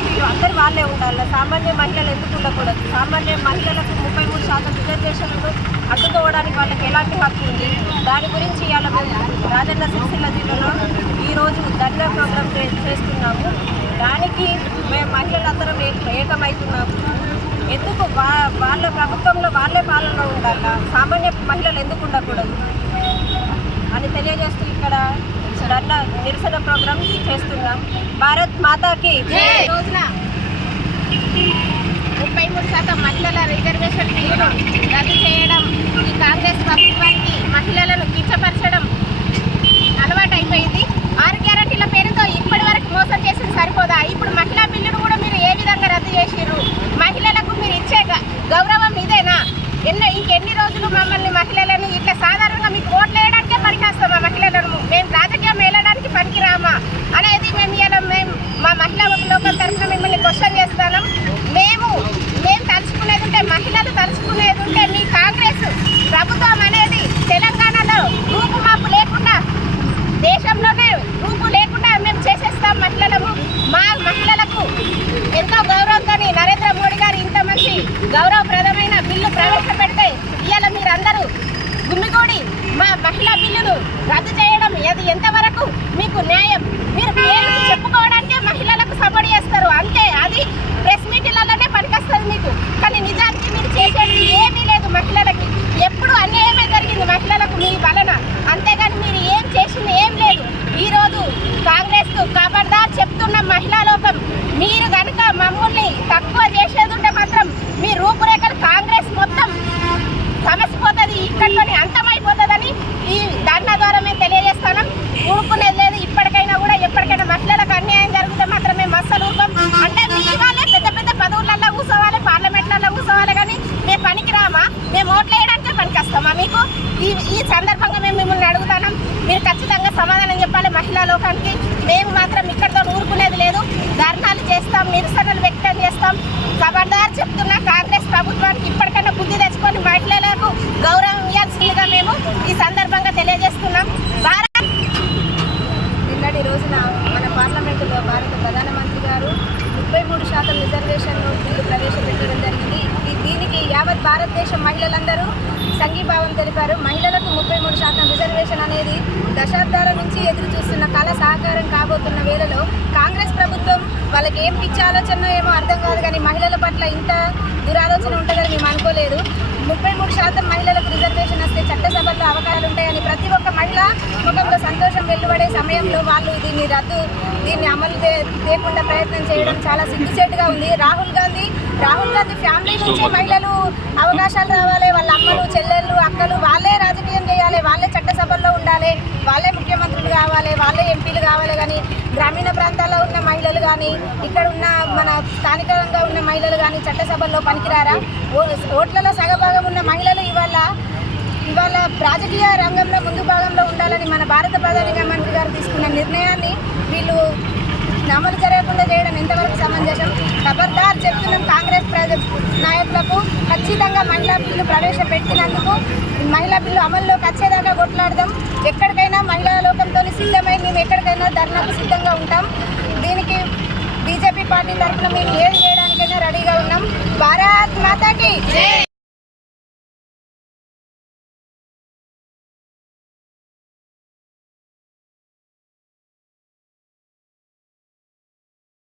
ఎంపీలు అందరు వాళ్ళే ఉండాలి. సామాన్య మహిళలు ఎందుకు ఉండకూడదు? సామాన్య మహిళలకు 33% రిజర్వేషన్లను అడ్డుకోవడానికి వాళ్ళకి ఎలాంటి హక్కు ఉంది? దాని గురించి ఇవాళ రాజన్న సిరిసిల్ల జిల్లాలో ఈరోజు ధర్నా ప్రోగ్రాం చేస్తున్నాము. దానికి మేము మహిళలందరం ఏకమవుతున్నాము. ఎందుకు వాళ్ళ ప్రభుత్వంలో వాళ్ళే పాలనలో ఉండాలా? సామాన్య మహిళలు ఎందుకు ఉండకూడదు అని తెలియజేస్తూ ఇక్కడ ధర్నా నిరసన ప్రోగ్రాం చేస్తున్నాం. భారత్ మాతాకి రోజున 33% మహిళల రిజర్వేషన్ బిల్లును రద్దు చేయడం, ఈ కాంగ్రెస్ ప్రభుత్వానికి మహిళలను కించపరచడం అలవాటు అయిపోయింది. 6 గ్యారెంటీల పేరుతో ఇప్పటి వరకు మోసం చేసింది సరిపోదా? ఇప్పుడు మహిళా బిల్లును కూడా మీరు ఏ విధంగా రద్దు చేసిర్రు? మహిళలకు మీరు ఇచ్చే గౌరవం ఇదేనా? ఇంకెన్ని రోజులు మమ్మల్ని మహిళలను ఇట్లా సాధారణంగా మీకు ఓట్లు వేయడానికే పనికొస్తామా? మహిళలను మేము రాజకీయం వెళ్ళడానికి పనికిరామా అనేది మేము మా మహిళా లోకల్ తరఫున మిమ్మల్ని క్వశ్చన్ చేస్తాను. మేము తలుచుకునేది ఉంటే, మహిళలు తలుచుకునేది ఉంటే, మీ కాంగ్రెస్ ప్రభుత్వం అనేది తెలంగాణలో రూపుమాపు లేకుండా, దేశంలోనే రూపు లేకుండా మేము చేసేస్తాం. మా మహిళలకు ఎంతో గౌరవంతో నరేంద్ర మోడీ గారు ఇంత మంచి గౌరవప్రదమైన బిల్లు ప్రవేశపెడితే ఇవాళ మీరందరూ గుమ్మిగూడి మా మహిళా బిల్లును రద్దు చేయడం అది ఎంతవరకు మీకు న్యాయం? మీరు పేరుకు చెప్పుకోవడానికే మహిళలకు సపోర్ట్ చేస్తారు అంతే. అది ప్రెస్ మీటింగ్లలోనే పనికొస్తుంది మీకు. కానీ నిజానికి మీరు చేసేది ఏమీ లేదు. మహిళలకి ఎప్పుడు అన్యాయమే జరిగింది మహిళలకు మీ వలన. అంతేగాని మీరు ఏం చేసింది ఏం లేదు. ఈరోజు కాంగ్రెస్కు ఖబర్దార్ చెప్తున్న మహిళా లోకం, మీరు కనుక మమ్మల్ని తక్కువ చేసేది ఉంటే మాత్రం మీ రూపురేఖలు కాంగ్రెస్ మొత్తం సమసిపోతుంది, ఇక్కడితోనే అంతమైపోతుందని ఈ ధర్నా ద్వారా మేము తెలియజేస్తున్నాం. ఊరుకునేది లేదు. ఇప్పటికైనా కూడా ఎప్పటికైనా మహిళలకు అన్యాయం జరిగితే మాత్రం మేము అస్సలు ఊరుకోం. అంటే మీ వాళ్ళే పెద్ద పెద్ద పదవులలో కూర్చోవాలి, పార్లమెంట్లలో కూర్చోవాలి, కానీ మేము పనికి రామా? మేము ఓట్లు వేయడానికే పనికొస్తామా మీకు? ఈ సందర్భంగా మేము మిమ్మల్ని అడుగుతున్నాం. మీరు ఖచ్చితంగా సమాధానం చెప్పాలి మహిళా లోకానికి. మేము మాత్రం ఇక్కడితో ఊరుకునేది లేదు. ధర్నాలు చేస్తాం, నిరసనలు వ్యక్తం చేస్తాం. ఖబర్దార్ చెప్తున్నా, కాంగ్రెస్ ప్రభుత్వానికి ఇప్పటికైనా బుద్ధి తెచ్చుకొని మహిళలకు గౌరవం ఇవ్వాల్సిందిగా మేము ఈ సందర్భంగా తెలియజేస్తున్నాం. నిన్నటి రోజున మన పార్లమెంటులో భారత ప్రధానమంత్రి గారు 33% రిజర్వేషన్ బిల్లు ప్రవేశపెట్టడం జరిగింది. దీనికి యావత్ భారతదేశం మహిళలందరూ సంఘీభావం తెలిపారు. మహిళలకు 33% రిజర్వేషన్ అనేది దశాబ్దాల నుంచి ఎదురు చూస్తున్న కళ సాకారం కాబోతున్న వేళలో కాంగ్రెస్ ప్రభుత్వం వాళ్ళకి ఏం పిచ్చి ఆలోచన ఏమో అర్థం కాదు, కానీ మహిళల పట్ల ఇంత దురాలోచన ఉంటుందని మేము అనుకోలేదు. 33% మహిళలకు రిజర్వేషన్ వస్తే చట్టసభల్లో అవకాశాలు ఉంటాయని ప్రతి ఒక్క మహిళ ముఖంలో సంతోషం వెలువడే సమయంలో వాళ్ళు దీన్ని అమలు చేయకుండా ప్రయత్నం చేయడం చాలా సిగ్గుచేటుగా ఉంది. రాహుల్ గాంధీ ఫ్యామిలీ నుంచి మహిళలు అవకాశాలు రావాలి, వాళ్ళ అమ్మలు, చెల్లెళ్ళు, అక్కలు వాళ్ళే రాజకీయం చేయాలి, వాళ్ళే చట్టసభల్లో ఉండాలి, వాళ్ళే ముఖ్యమంత్రులు కావాలి, వాళ్ళే ఎంపీలు కావాలి. కానీ గ్రామీణ ప్రాంతాల్లో ఉన్న మహిళలు కానీ, ఇక్కడ ఉన్న మన స్థానికంగా ఉన్న మహిళలు కానీ చట్టసభల్లో పనికిరారా? ఓట్లలో సగభాగం ఉన్న మహిళలు ఇవాళ రాజకీయ రంగంలో ముందు భాగంలో ఉండాలని మన భారత ప్రధానమంత్రి గారు తీసుకున్న నిర్ణయాన్ని వీళ్ళు అమలు జరగకుండా చేయడం ఎంతవరకు సమంజసం? ఖబర్దార్ చెప్తున్నాం కాంగ్రెస్ నాయకులకు, ఖచ్చితంగా మహిళా బిల్లు ప్రవేశపెట్టినందుకు మహిళా బిల్లు అమల్లోకి వచ్చేదాకా కొట్లాడదాం. ఎక్కడికైనా మహిళా లోకంతో సిద్ధమై మేము ఎక్కడికైనా ధర్నాకు సిద్ధంగా ఉంటాం. దీనికి బీజేపీ పార్టీ తరఫున మేము ఏది చేయడానికైనా రెడీగా ఉన్నాం. భారత్ మాతాకి